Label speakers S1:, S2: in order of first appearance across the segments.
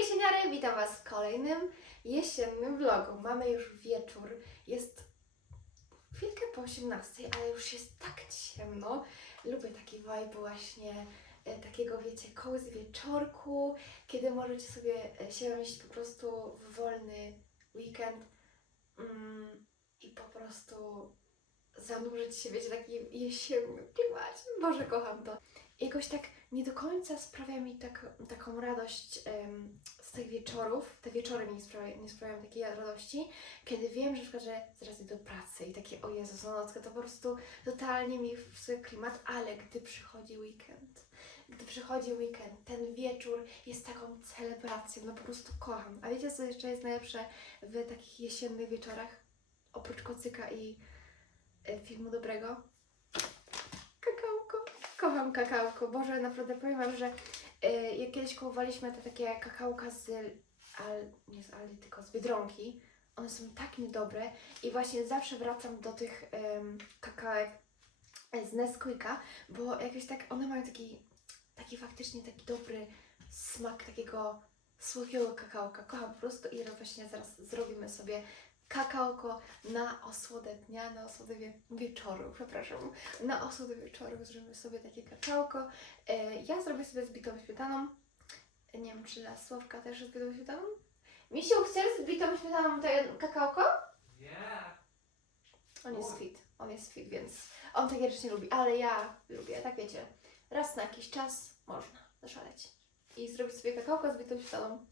S1: jesieniary, witam Was w kolejnym jesiennym vlogu. Mamy już wieczór, jest chwilkę po 18, ale już jest tak ciemno. Lubię taki vibe właśnie e, takiego, wiecie, cozy wieczorku, kiedy możecie sobie e, siąść po prostu w wolny weekend mm, i po prostu zanurzyć się, wiecie, taki jesienny klimat. Boże, kocham to. Jakoś tak nie do końca sprawia mi tak, taką radość em, z tych wieczorów. Te wieczory mi nie sprawiają, nie sprawiają takiej radości, kiedy wiem, że przykład, że zaraz idę do pracy i takie, o Jezus, no nockę to po prostu totalnie mi wpsuje klimat, ale gdy przychodzi weekend, gdy przychodzi weekend, ten wieczór jest taką celebracją, no po prostu kocham. A wiecie, co jeszcze jest najlepsze w takich jesiennych wieczorach? Oprócz kocyka i e, filmu dobrego? Kocham kakałko. Boże, naprawdę powiem Wam, że e, jak kiedyś kupowaliśmy te takie kakałka z, al, nie z Aldi, tylko z Biedronki, one są tak niedobre i właśnie zawsze wracam do tych em, kakałek e, z Nesquika, bo jakoś tak one mają taki, taki faktycznie taki dobry smak takiego słodziego kakałka. Kocham po prostu i właśnie zaraz zrobimy sobie kakałko na osłodę dnia, na osłodę wie- wieczoru, przepraszam. Na osłodę wieczoru zrobimy sobie takie kakałko. E, ja zrobię sobie z bitą śmietaną. Nie wiem, czy dla Sławka też z bitą śmietaną? Misiu, chcesz z bitą śmietaną ten kakałko?
S2: Nie.
S1: On jest fit, on jest fit, więc on takie rzeczy nie lubi, ale ja lubię, tak wiecie. Raz na jakiś czas można zaszaleć. I zrobić sobie kakałko z bitą śmietaną.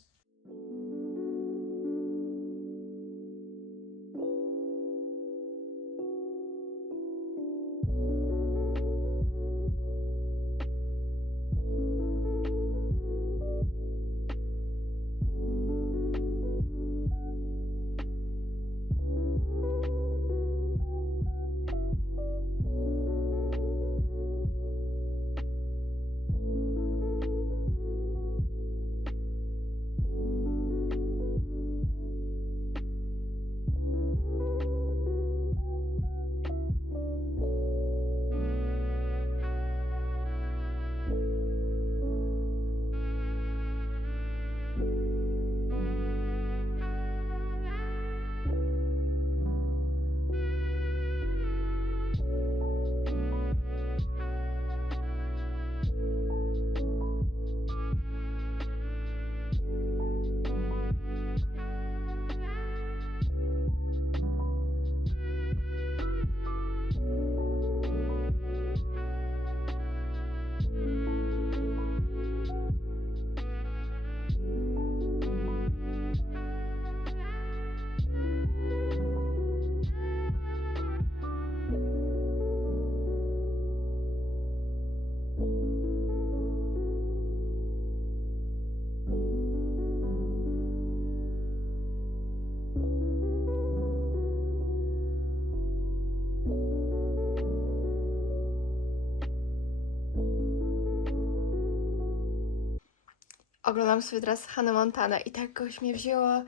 S1: Oglądam sobie teraz Hannah Montana i tak goś mnie wzięło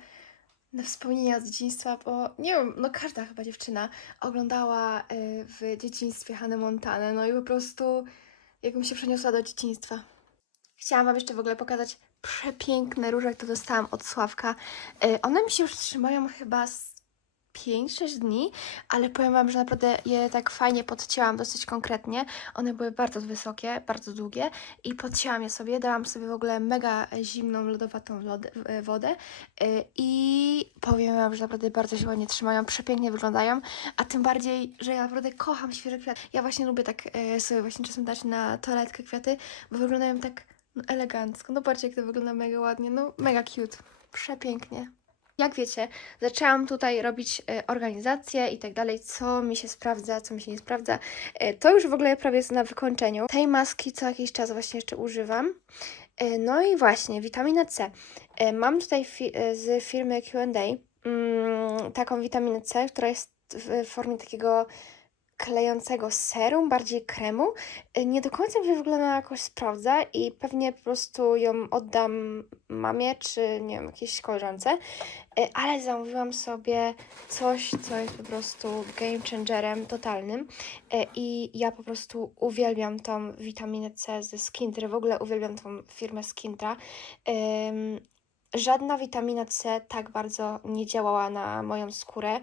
S1: na wspomnienia z dzieciństwa, bo nie wiem, no każda chyba dziewczyna oglądała y, w dzieciństwie Hannah Montanę, no i po prostu jakbym się przeniosła do dzieciństwa. Chciałam Wam jeszcze w ogóle pokazać przepiękne róże, które dostałam od Sławka. Y, one mi się już trzymają chyba z 5-6 dni, ale powiem Wam, że naprawdę je tak fajnie podcięłam dosyć konkretnie. One były bardzo wysokie, bardzo długie i podcięłam je sobie, dałam sobie w ogóle mega zimną, lodowatą e, wodę y, i powiem Wam, że naprawdę bardzo się ładnie trzymają, przepięknie wyglądają, a tym bardziej, że ja naprawdę kocham świeże kwiaty. Ja właśnie lubię tak e, sobie właśnie czasem dać na toaletkę kwiaty, bo wyglądają tak no, elegancko. No patrzcie, jak to wygląda mega ładnie, no mega cute, przepięknie. Jak wiecie, zaczęłam tutaj robić e, organizację i tak dalej, co mi się sprawdza, co mi się nie sprawdza. E, to już w ogóle prawie jest na wykończeniu. Tej maski co jakiś czas właśnie jeszcze używam. E, no i właśnie, witamina C. Mam tutaj fi- z firmy Q&A mm, taką witaminę C, która jest w formie takiego klejącego serum, bardziej kremu. E, Nie do końca mi się w ogóle ona jakoś sprawdza i pewnie po prostu ją oddam mamie czy nie wiem, jakiejś koleżance. E, ale zamówiłam sobie coś, co jest po prostu game changerem totalnym E, i ja po prostu uwielbiam tą witaminę C ze Skintry, w ogóle uwielbiam tą firmę Skintra. Żadna witamina C tak bardzo nie działała na moją skórę.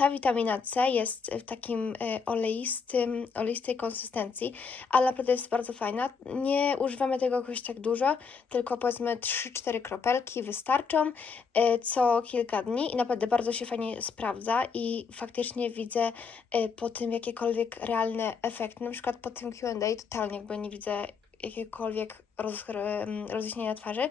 S1: Ta witamina C jest w takim e, oleistym, oleistej konsystencji, ale naprawdę jest bardzo fajna. Nie używamy tego jakoś tak dużo, tylko powiedzmy 3-4 kropelki wystarczą e, co kilka dni i naprawdę bardzo się fajnie sprawdza i faktycznie widzę po tym jakiekolwiek realne efekty. Na przykład po tym Q&A totalnie jakby nie widzę jakiegokolwiek roz, rozjaśnienia twarzy,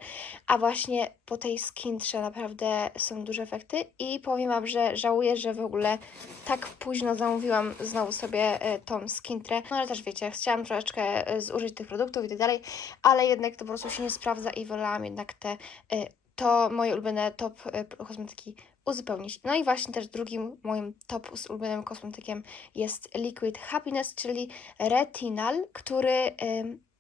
S1: a właśnie po tej skintrze naprawdę są duże efekty i powiem Wam, że żałuję, że w ogóle tak późno zamówiłam znowu sobie e, tą skintrę, no ale też wiecie, chciałam troszeczkę e, zużyć tych produktów i tak dalej, ale jednak to po prostu się nie sprawdza i wolałam jednak te, e, to moje ulubione top kosmetyki uzupełnić. No i właśnie też drugim moim top z ulubionym kosmetykiem jest Liquid Happiness, czyli retinal, który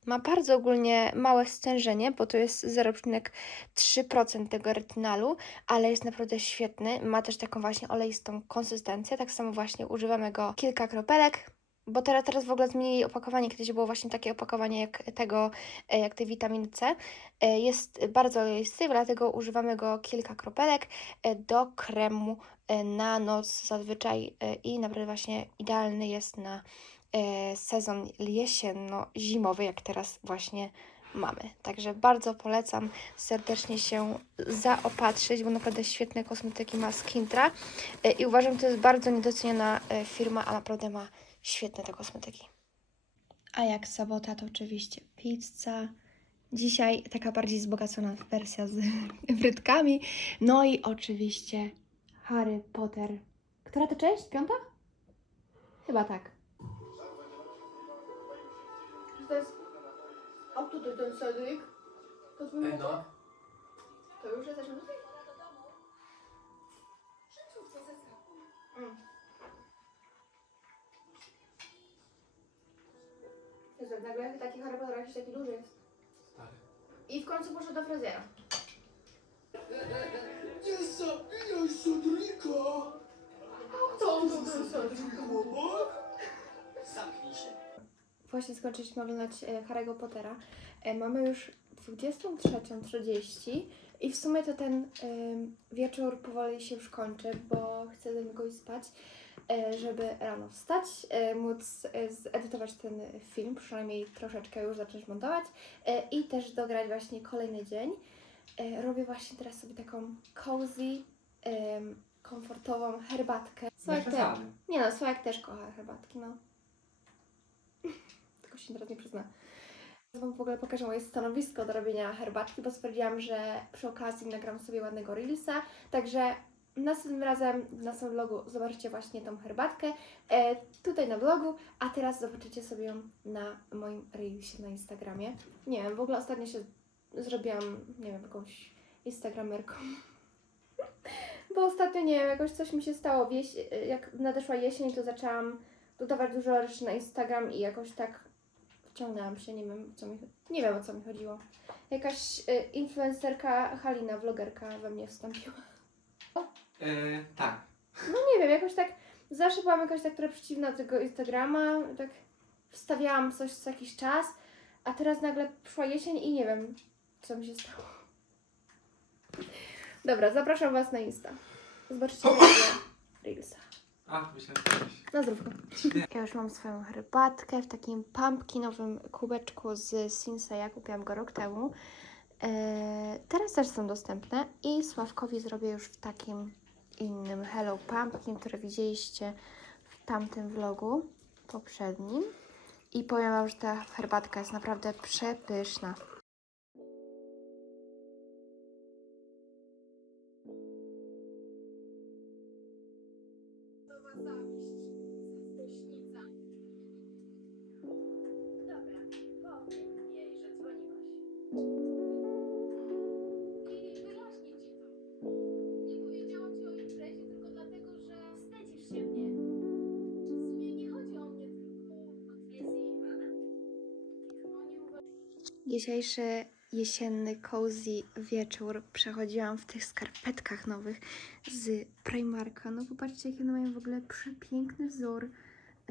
S1: ma bardzo ogólnie małe stężenie, bo to jest 0,3% tego retinalu, ale jest naprawdę świetny. Ma też taką właśnie oleistą konsystencję. Tak samo właśnie używamy go kilka kropelek. Bo teraz, teraz w ogóle zmienili opakowanie, kiedyś było właśnie takie opakowanie jak tego, e, jak tej witaminy C. E, Jest bardzo oleisty, dlatego używamy go kilka kropelek e, do kremu na noc zazwyczaj i naprawdę właśnie idealny jest na sezon jesienno-zimowy, jak teraz właśnie mamy. Także bardzo polecam serdecznie się zaopatrzyć, bo naprawdę świetne kosmetyki ma Skintra e, i uważam, że to jest bardzo niedoceniona e, firma, a naprawdę ma świetne te kosmetyki. A jak sobota, to oczywiście pizza. Dzisiaj taka bardziej wzbogacona wersja z frytkami. No i oczywiście Harry Potter. Która to część? Piąta? Chyba tak.
S3: To jest... A tutaj ten Cedric? To jest mój
S2: Ej no,
S3: To już jesteśmy tutaj? Mm. Jezu, nagle taki Harry Potter jakiś taki duży jest.
S2: stary.
S3: I w końcu poszedł do fryzjera.
S2: Nie zabijaj Cedrika!
S3: Kto on to był Cedric?
S2: Zamknij się.
S3: Właśnie skończyliśmy oglądać e, Harry'ego Pottera. E, mamy już 23.30 i w sumie to ten wieczór powoli się już kończy, bo chcę do niego iść spać, e, żeby rano wstać, móc zedytować ten film, przynajmniej troszeczkę już zacząć montować i też dograć właśnie kolejny dzień. Robię właśnie teraz sobie taką cozy, komfortową herbatkę. Sławek
S2: Nie
S3: te-
S2: przesadzaj.
S3: nie no, Sławek też kocha herbatki, no. Się teraz nie przyzna. Wam w ogóle pokażę moje stanowisko do robienia herbatki, bo stwierdziłam, że przy okazji nagram sobie ładnego reelsa, także następnym razem w następnym vlogu zobaczycie właśnie tą herbatkę e, tutaj na vlogu, a teraz zobaczycie sobie ją na moim reelsie na Instagramie. Nie wiem, w ogóle ostatnio się zrobiłam, nie wiem, jakąś instagramerką. Bo ostatnio, nie wiem, jakoś coś mi się stało. Wieś, jak nadeszła jesień, to zaczęłam dodawać dużo rzeczy na Instagram i jakoś tak wciągnęłam się, nie wiem, co mi, nie wiem o co mi chodziło. Jakaś y, influencerka Halina, vlogerka we mnie wstąpiła.
S2: Yy, tak.
S3: No nie wiem, jakoś tak, zawsze byłam jakoś tak trochę przeciwna tego Instagrama, tak wstawiałam coś co jakiś czas, a teraz nagle przyszła jesień i nie wiem, co mi się stało. Dobra, zapraszam Was na Insta. Zobaczycie mojego Reelsa.
S2: A, myślałem, że coś.
S3: Na zdrówko.
S1: Ja już mam swoją herbatkę w takim pumpkinowym kubeczku z Sinseya. Kupiłam go rok temu. Eee, teraz też są dostępne i Sławkowi zrobię już w takim innym Hello Pumpkin, które widzieliście w tamtym vlogu poprzednim. I powiem Wam, że ta herbatka jest naprawdę przepyszna.
S4: Dobra, powiem jej, że dzwoniłaś. I wyjaśnię ci to. Nie powiedziałam ci o imprezie tylko dlatego, że wstydzisz się mnie. W chodzi o mnie, tylko o uważają,
S1: Dzisiejszy jesienny, cozy wieczór przechodziłam w tych skarpetkach nowych z Primarka. No popatrzcie, jakie one mają w ogóle przepiękny wzór.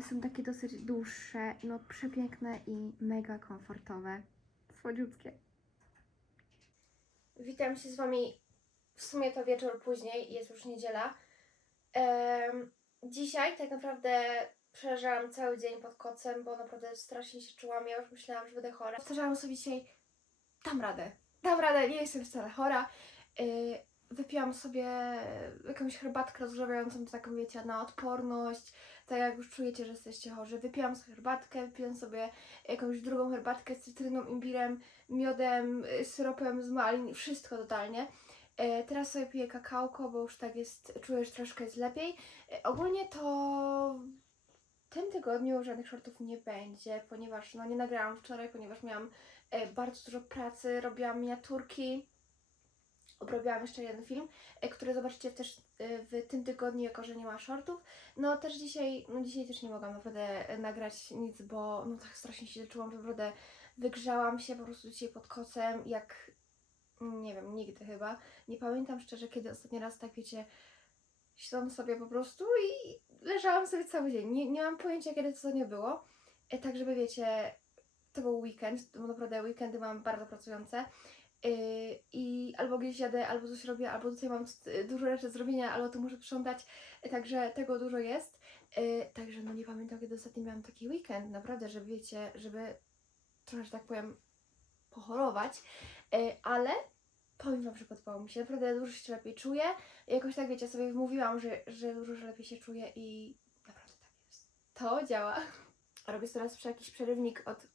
S1: Są takie dosyć dłuższe, no przepiękne i mega komfortowe. Słodziutkie.
S3: Witam się z Wami
S1: w sumie to wieczór później, jest już niedziela. Em, dzisiaj tak naprawdę przeżyłam cały dzień pod kocem, bo naprawdę strasznie się czułam. Ja już myślałam, że będę chora. Powtarzałam sobie dzisiaj, dam radę, dam radę, nie jestem wcale chora. Yy, wypiłam sobie jakąś herbatkę rozgrzewającą, taką wiecie, na odporność, tak jak już czujecie, że jesteście chorzy. Wypiłam sobie herbatkę, wypiłam sobie jakąś drugą herbatkę z cytryną, imbirem, miodem, y, syropem z malin, wszystko totalnie. E, Teraz sobie piję kakałko, bo już tak jest, czuję, że troszkę jest lepiej. Ogólnie to w tym tygodniu żadnych shortów nie będzie, ponieważ no nie nagrałam wczoraj, ponieważ miałam bardzo dużo pracy, robiłam miniaturki, obrobiłam jeszcze jeden film, e, który zobaczycie też e, w tym tygodniu, jako że nie ma shortów. No też dzisiaj, no dzisiaj też nie mogłam naprawdę e, nagrać nic, bo no tak strasznie się czułam, naprawdę wygrzałam się po prostu dzisiaj pod kocem, jak nie wiem, nigdy chyba. Nie pamiętam szczerze, kiedy ostatni raz tak wiecie, siadłam sobie po prostu i leżałam sobie cały dzień. Nie, nie mam pojęcia, kiedy to nie było. E, Tak, żeby wiecie, to był weekend, bo naprawdę weekendy mam bardzo pracujące. Yy, I albo gdzieś jadę, albo coś robię, albo tutaj mam dużo rzeczy do zrobienia, albo tu muszę sprzątać, także tego dużo jest. Yy, Także no nie pamiętam, kiedy ostatnio miałam taki weekend, naprawdę, żeby wiecie, żeby trochę, że tak powiem, pochorować, Yy, ale powiem Wam, że podobało mi się, naprawdę dużo się lepiej czuję. Jakoś tak wiecie, sobie wmówiłam, że, że dużo lepiej się czuję i naprawdę tak jest. To działa. Robię teraz jakiś przerywnik od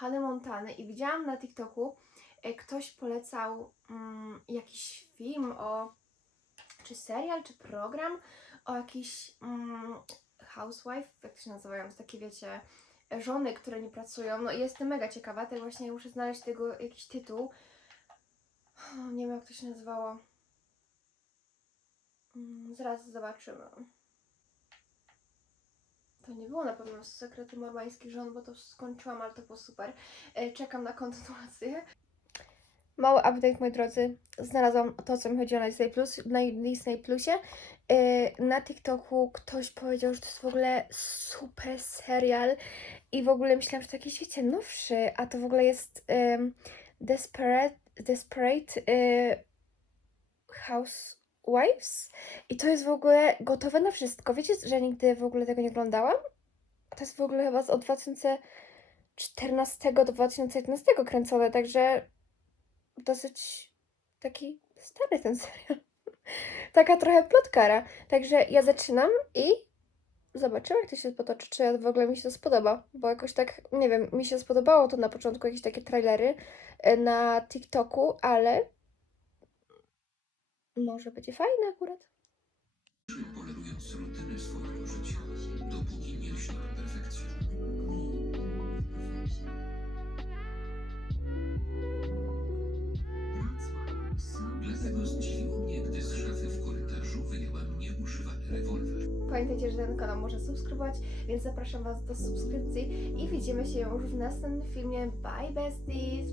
S1: Hany Montany i widziałam na TikToku, e, ktoś polecał mm, jakiś film o, czy serial, czy program o jakiś mm, housewife, jak to się nazywają, takie wiecie, żony, które nie pracują. No i jestem mega ciekawa, tak właśnie muszę znaleźć tego jakiś tytuł. Nie wiem jak to się nazywało. Mm, Zaraz zobaczymy. To nie było na pewno z sekrety mormańskich żon, bo to skończyłam, ale to było super. E, Czekam na kontynuację. Mały update, moi drodzy. Znalazłam to, co mi chodziło na Disney, Plus, na Disney Plusie. E, Na TikToku ktoś powiedział, że to jest w ogóle super serial i w ogóle myślałam, że to jakiś, wiecie, nowszy, a to w ogóle jest um, Desperate, Desperate e, Housewives i to jest w ogóle gotowe na wszystko. Wiecie, że nigdy w ogóle tego nie oglądałam? To jest w ogóle chyba od 2014 do 2011 kręcone, także dosyć taki stary ten serial. Taka trochę plotkara. Także ja zaczynam i zobaczymy, jak to się potoczy, czy w ogóle mi się to spodoba, bo jakoś tak, nie wiem, mi się spodobało to na początku, jakieś takie trailery e, na TikToku, ale może będzie fajne akurat.
S5: polerując rutynę swojego życia, dopóki nie lśni. Dlatego zdziwiło mnie, gdy z szafy w korytarzu wyjęłam nieużywany rewolwer.
S1: Pamiętajcie, że ten kanał może subskrybować, więc zapraszam Was do subskrypcji i widzimy się już w następnym filmie. Bye besties!